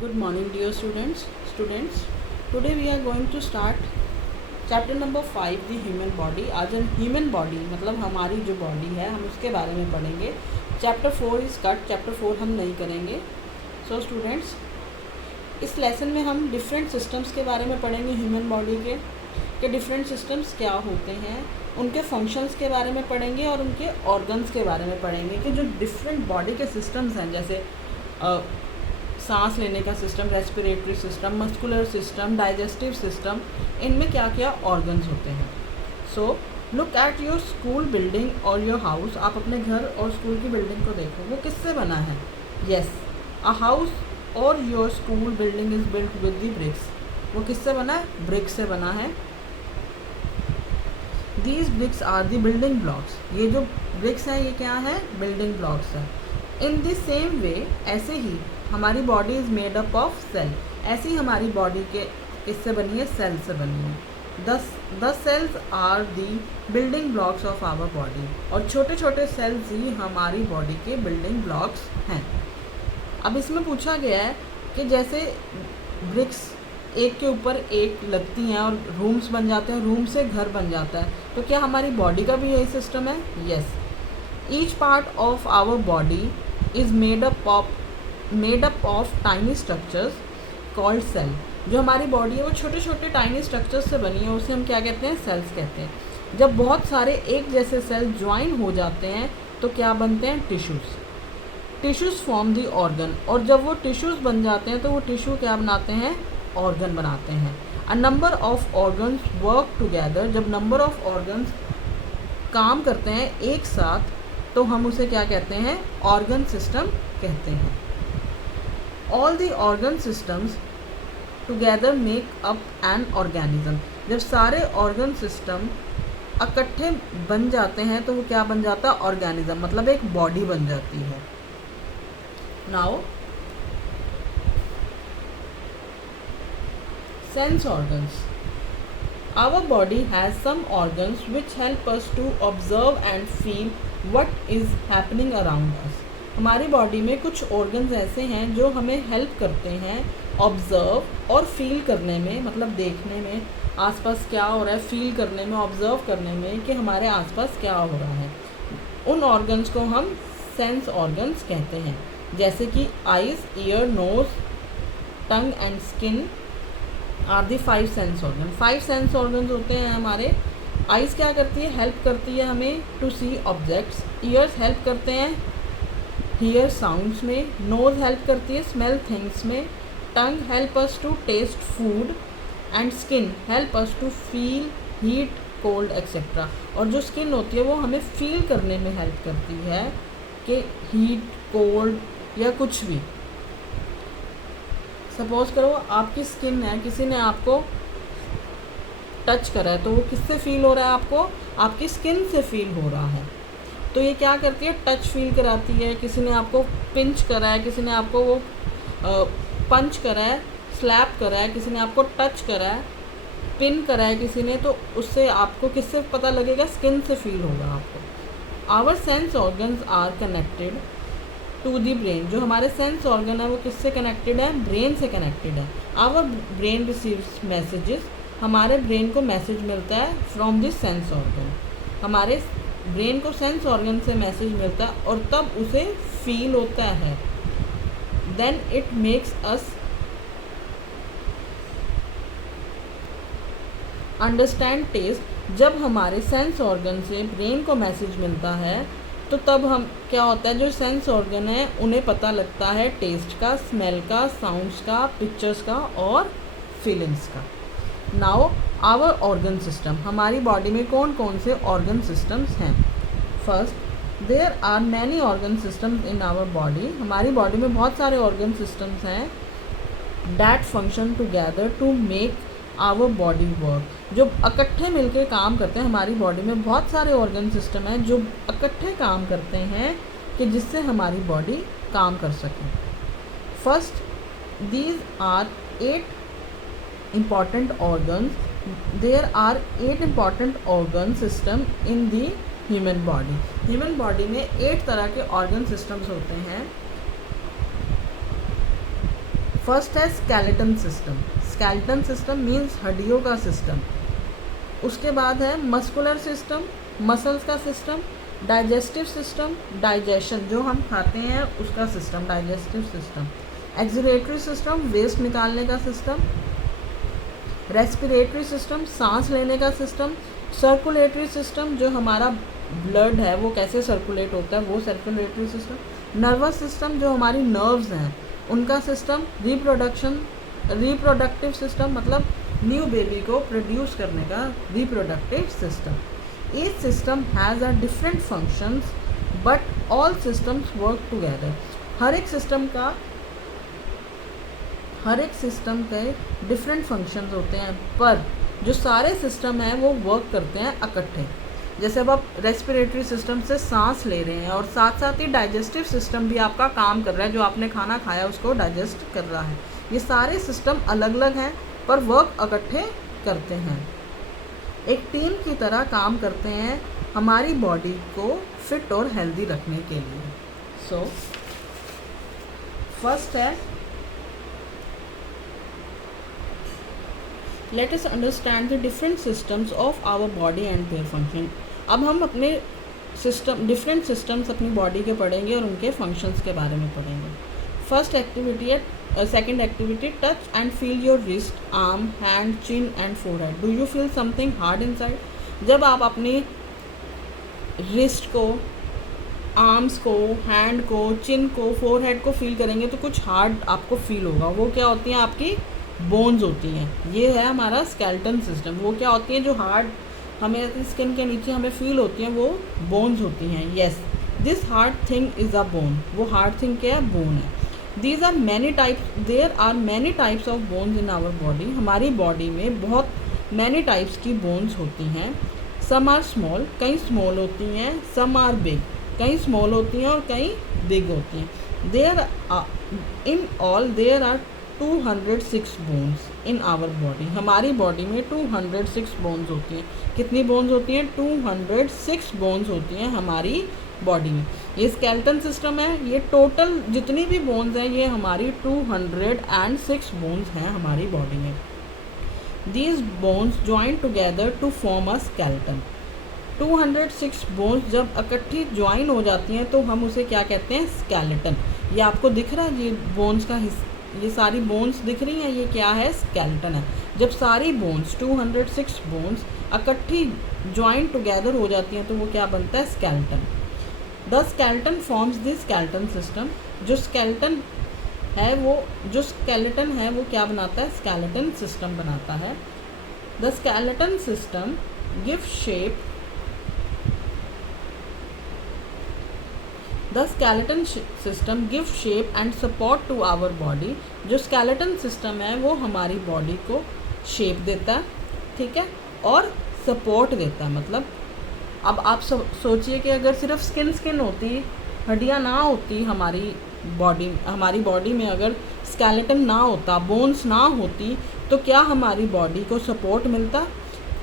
Good morning, dear students. Today we are going to start chapter number 5, the human body. आज हम human body मतलब हमारी जो body है हम उसके बारे में पढ़ेंगे. Chapter 4 is cut. चैप्टर 4 हम नहीं करेंगे. सो स्टूडेंट्स, इस लेसन में हम डिफरेंट सिस्टम्स के बारे में पढ़ेंगे. ह्यूमन बॉडी के डिफरेंट सिस्टम्स क्या होते हैं, उनके फंक्शंस के बारे में पढ़ेंगे और उनके ऑर्गन्स के बारे में पढ़ेंगे कि जो डिफरेंट बॉडी के सिस्टम्स हैं, जैसे सांस लेने का system, respiratory system, muscular system, digestive system, इनमें क्या क्या ऑर्गन्स होते हैं. So look at your school building और योर हाउस. आप अपने घर और स्कूल की बिल्डिंग को देखो, वो किससे बना है. येस, अ हाउस और your school building is built with the bricks. वो किससे बना है? ब्रिक से बना है. These bricks are the building blocks. ये जो ब्रिक्स हैं ये क्या है? बिल्डिंग ब्लॉक्स है. इन द सेम वे, ऐसे ही हमारी body is made up of cell. ऐसे ही हमारी बॉडी के किससे बनी है? सेल से बनी है. The cells are the building blocks of our body. और छोटे छोटे सेल्स ही हमारी बॉडी के बिल्डिंग ब्लॉक्स हैं. अब इसमें पूछा गया है कि जैसे ब्रिक्स एक के ऊपर एक लगती हैं और रूम्स बन जाते हैं, रूम से घर बन जाता है, तो क्या हमारी बॉडी का भी यही सिस्टम है? Yes. Each part of our body is made up of tiny structures called cell. जो हमारी बॉडी है वो छोटे छोटे टाइनी स्ट्रक्चर्स से बनी है, उसे हम क्या कहते हैं? सेल्स कहते हैं. जब बहुत सारे एक जैसे सेल ज्वाइन हो जाते हैं तो क्या बनते हैं? Tissues. Tissues form the organ. और जब वो टिश्यूज़ बन जाते हैं तो वो टिश्यू क्या बनाते हैं? ऑर्गन बनाते हैं. A number of organs work together. जब नंबर ऑफ ऑर्गन्स काम करते हैं एक साथ तो हम उसे क्या कहते हैं? ऑर्गन सिस्टम कहते हैं. All the organ systems together make up an organism. जब सारे ऑर्गन सिस्टम इकट्ठे बन जाते हैं तो वो क्या बन जाता है? ऑर्गेनिज्म, मतलब एक बॉडी बन जाती है. Now sense organs. Our body has some organs which help us to observe and feel what is happening around us. हमारी बॉडी में कुछ ऑर्गन्स ऐसे हैं जो हमें हेल्प करते हैं ऑब्ज़र्व और फील करने में, मतलब देखने में आसपास क्या हो रहा है, फील करने में, ऑब्ज़र्व करने में कि हमारे आसपास क्या हो रहा है. उन ऑर्गन्स को हम सेंस ऑर्गन्स कहते हैं. जैसे कि eyes, ear, nose, tongue and skin are the 5 sense organ. 5 sense organs होते हैं हमारे. आइज़ क्या करती है? हेल्प करती है हमें to see objects. Ears help करते हैं हियर साउंड्स में. नोज़ हेल्प करती है स्मेल थिंग्स में. Tongue help us to taste food. And skin help us to feel heat, cold etcetera. और जो स्किन होती है वो हमें फील करने में हेल्प करती है कि हीट, कोल्ड या कुछ भी. सपोज़ करो आपकी स्किन है, किसी ने आपको टच करा है तो वो किससे फील हो रहा है? आपको आपकी स्किन से फील हो रहा है. तो ये क्या करती है? टच फील कराती है. किसी ने आपको पिंच करा है, किसी ने आपको वो पंच करा है, स्लैप करा है, किसी ने आपको टच करा है, पिन करा है किसी ने, तो उससे आपको किससे पता लगेगा? स्किन से फील होगा आपको. Our sense organs are connected to the brain. जो हमारे सेंस ऑर्गन है वो किससे कनेक्टेड है? ब्रेन से कनेक्टेड है. Our brain receives messages. हमारे ब्रेन को मैसेज मिलता है फ्रॉम दिस सेंस ऑर्गन. हमारे ब्रेन को सेंस ऑर्गन से मैसेज मिलता है और तब उसे फील होता है. Then it makes us understand taste. जब हमारे सेंस ऑर्गन से ब्रेन को मैसेज मिलता है तो तब हम क्या होता है? जो सेंस ऑर्गन है उन्हें पता लगता है टेस्ट का, स्मेल का, साउंड्स का, पिक्चर्स का और फीलिंग्स का. Now our organ system. हमारी बॉडी में कौन कौन से ऑर्गन सिस्टम्स हैं? First, there are many organ systems in our body. हमारी बॉडी में बहुत सारे ऑर्गन सिस्टम्स हैं that function together to make our body work. जो इकट्ठे मिलकर काम करते हैं. हमारी बॉडी में बहुत सारे ऑर्गन सिस्टम हैं जो इकट्ठे काम करते हैं कि जिससे हमारी बॉडी काम कर सके. First, these are 8 important organs. There are 8 important organ system in the human body. Human body में 8 तरह के organ systems होते हैं. फर्स्ट है skeleton system. Skeleton system means हड्डियों का सिस्टम। उसके बाद है मस्कुलर सिस्टम, मसल्स का सिस्टम। डाइजेस्टिव सिस्टम, डाइजेशन जो हम खाते हैं उसका system, digestive system. Excretory system, waste निकालने का सिस्टम। रेस्पिरेटरी सिस्टम, सांस लेने का सिस्टम। सर्कुलेटरी सिस्टम, जो हमारा ब्लड है वो कैसे सर्कुलेट होता है वो सर्कुलेटरी सिस्टम। नर्वस सिस्टम, जो हमारी नर्व्स हैं उनका सिस्टम। रिप्रोडक्टिव सिस्टम मतलब न्यू बेबी को प्रोड्यूस करने का reproductive system. Each system has a different functions but all systems work together. हर एक सिस्टम के डिफरेंट फंक्शंस होते हैं, पर जो सारे सिस्टम हैं वो वर्क करते हैं इकट्ठे। जैसे अब आप रेस्पिरेटरी सिस्टम से सांस ले रहे हैं और साथ साथ ही डाइजेस्टिव सिस्टम भी आपका काम कर रहा है, जो आपने खाना खाया उसको डाइजेस्ट कर रहा है। ये सारे सिस्टम अलग अलग हैं पर वर्क इकट्ठे करते हैं, एक टीम की तरह काम करते हैं हमारी बॉडी को फिट और हेल्दी रखने के लिए। सो फर्स्ट है let us understand the different systems of our body and their function. अब हम अपने डिफरेंट सिस्टम्स अपनी बॉडी के पढ़ेंगे और उनके फंक्शंस के बारे में पढ़ेंगे। फर्स्ट एक्टिविटी है second activity, touch and feel your wrist, arm, hand, chin and forehead. Do you feel something hard inside? जब आप अपनी रिस्ट को, आर्म्स को, हैंड को, चिन को, फोरहेड को फील करेंगे तो कुछ हार्ड आपको फील होगा। वो क्या होती हैं? आपकी बोन्स होती हैं। ये है हमारा स्केलेटन सिस्टम। वो क्या होती हैं? जो हार्ड हमें स्किन के नीचे हमें फील होती हैं वो बोन्स होती हैं। Yes, this hard thing is a bone. वो हार्ड थिंग क्या है? बोन है। These are many types, there are many types of bones in our body। हमारी बॉडी में बहुत many types की bones होती हैं। Some are small, कई small होती हैं। Some are big, कई small होती हैं और कई big होती हैं। There are, in all there are 206 bones in our body। हमारी बॉडी में 206 bones होती हैं। कितनी bones होती हैं? 206 bones होती हैं हमारी बॉडी में। ये स्केलेटन सिस्टम है। ये टोटल जितनी भी बोन्स हैं ये हमारी 206 बोन्स हैं हमारी बॉडी में। These bones join together to form a skeleton. 206 bones जब इकट्ठी ज्वाइन हो जाती हैं तो हम उसे क्या कहते हैं? स्केलेटन। ये आपको दिख रहा है, ये बोन्स का ये सारी बोन्स दिख रही हैं, ये क्या है? स्केलेटन है। जब सारी बोन्स 206 बोन्स इकट्ठी ज्वाइन टुगेदर हो जाती हैं तो वो क्या बनता है? Skeleton. The skeleton forms the skeleton system. जो स्केलेटन है वो क्या बनाता है? स्केलेटन सिस्टम बनाता है। The skeleton system give shape and support to our body. जो स्केलेटन सिस्टम है वो हमारी बॉडी को शेप देता है, ठीक है, और सपोर्ट देता है। मतलब अब आप सोचिए कि अगर सिर्फ स्किन होती, हड्डियाँ ना होती हमारी बॉडी में, अगर स्केलेटन ना होता, बोन्स ना होती, तो क्या हमारी बॉडी को सपोर्ट मिलता?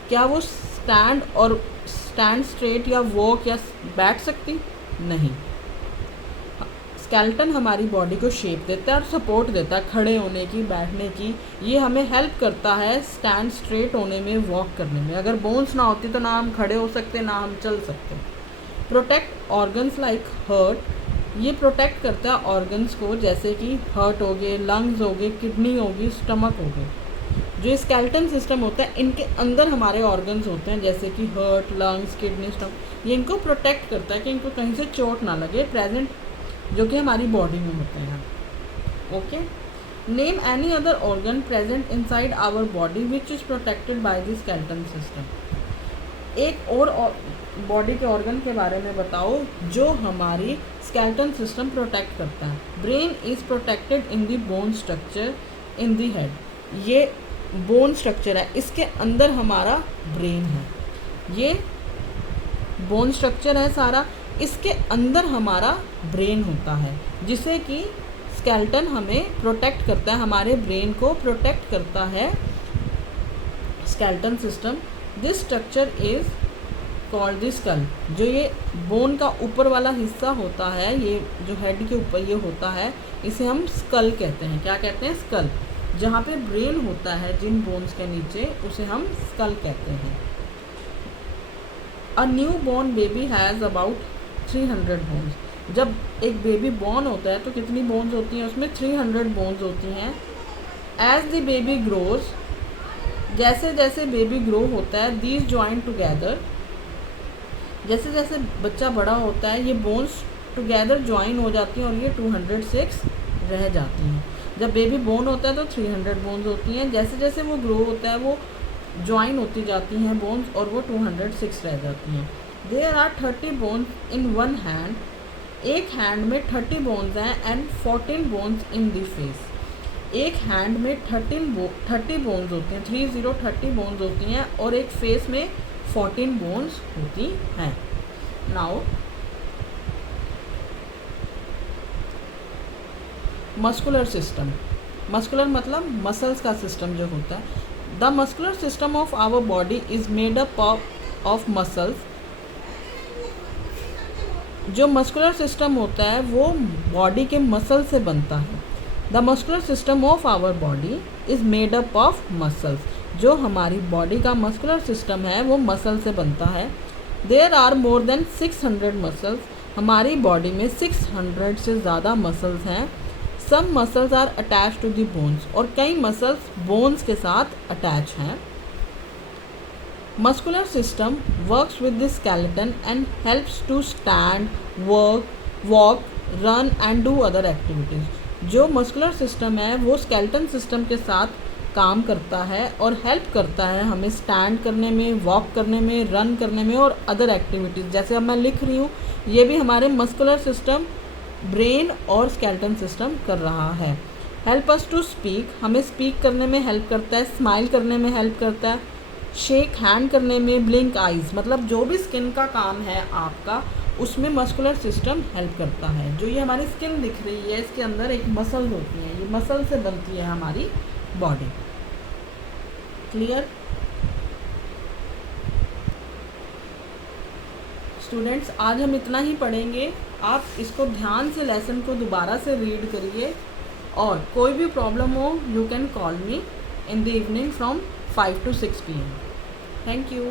क्या वो स्टैंड स्ट्रेट या वॉक या बैठ सकती? नहीं। स्केलेटन हमारी बॉडी को शेप देता है और सपोर्ट देता है खड़े होने की, बैठने की। ये हमें हेल्प करता है स्टैंड स्ट्रेट होने में, वॉक करने में। अगर बोन्स ना होती तो ना हम खड़े हो सकते, ना हम चल सकते। Protect organs like heart. ये प्रोटेक्ट करता है ऑर्गन्स को, जैसे कि हार्ट हो गए, लंग्स हो गए, किडनी होगी, स्टमक हो गए। जो स्केलेटन सिस्टम होता है इनके अंदर हमारे ऑर्गन्स होते हैं, जैसे कि हार्ट, लंग्स, किडनी, स्टमक। ये इनको प्रोटेक्ट करता है कि इनको कहीं से चोट ना लगे, प्रेजेंट जो कि हमारी बॉडी में होते हैं। Okay, name any other organ present inside our body which is protected by the skeleton system. एक और बॉडी के ऑर्गन के बारे में बताओ जो हमारी स्केलेटन सिस्टम प्रोटेक्ट करता है। Brain is protected in the bone structure in the head. ये बोन स्ट्रक्चर है, इसके अंदर हमारा ब्रेन है। ये बोन स्ट्रक्चर है सारा, इसके अंदर हमारा ब्रेन होता है, जिसे कि स्केलेटन हमें प्रोटेक्ट करता है, हमारे ब्रेन को प्रोटेक्ट करता है skeleton system. This structure is called the skull. जो ये बोन का ऊपर वाला हिस्सा होता है, ये जो हेड के ऊपर ये होता है, इसे हम स्कल कहते हैं। क्या कहते हैं? स्कल। जहाँ पे ब्रेन होता है जिन बोन्स के नीचे, उसे हम स्कल कहते हैं। A new born baby has about 300 bones. जब एक बेबी बॉर्न होता है तो कितनी बोन्स होती हैं? उसमें 300 बोन्स होती हैं। एज द बेबी ग्रोज, जैसे जैसे बेबी ग्रो होता है, दीज ज्वाइन टुगेदर, जैसे जैसे बच्चा बड़ा होता है ये बोन्स टुगेदर ज्वाइन हो जाती हैं और ये 206 रह जाती हैं। जब बेबी बोर्न होता है तो 300 बोन्स होती हैं, जैसे जैसे वो ग्रो होता है वो ज्वाइन होती जाती हैं बोन्स और वो 206 रह जाती हैं। There are 30 bones in one hand, एक हैंड में 30 बोन्स हैं and 14 bones in the face. एक हैंड में 30 बोन्स होती हैं, 30 बोन्स होती हैं और एक फेस में 14 बोन्स होती हैं। Now muscular system. मस्कुलर मतलब मसल्स का सिस्टम जो होता है। The muscular system of our body is made up of muscles. जो मस्कुलर सिस्टम होता है वो बॉडी के मसल से बनता है। The muscular system of our body is made up of muscles. जो हमारी बॉडी का मस्कुलर सिस्टम है वो मसल से बनता है। There are more than 600 muscles. हमारी बॉडी में 600 से ज़्यादा मसल्स हैं। Some muscles are attach to the bones, और कई मसल्स बोन्स के साथ अटैच हैं। Muscular system works with the skeleton and helps to stand, walk, run and do other activities. जो मस्कुलर सिस्टम है वो स्केलेटन सिस्टम के साथ काम करता है और हेल्प करता है हमें स्टैंड करने में, वॉक करने में, रन करने में और अदर एक्टिविटीज़। जैसे अब मैं लिख रही हूँ, ये भी हमारे मस्कुलर सिस्टम, ब्रेन और स्केलेटन सिस्टम कर रहा है। हेल्प अस टू स्पीक, हमें स्पीक करने में हेल्प करता है, स्माइल करने में हेल्प करता है, शेक हैंड करने में, ब्लिंक आइज़, मतलब जो भी स्किन का काम है आपका उसमें मस्कुलर सिस्टम हेल्प करता है। जो ये हमारी स्किन दिख रही है इसके अंदर एक मसल होती है, ये मसल से बनती है हमारी बॉडी। क्लियर स्टूडेंट्स, आज हम इतना ही पढ़ेंगे। आप इसको ध्यान से लेसन को दोबारा से रीड करिए और कोई भी प्रॉब्लम हो you can call me in the evening from 5 to 6 PM. Thank you.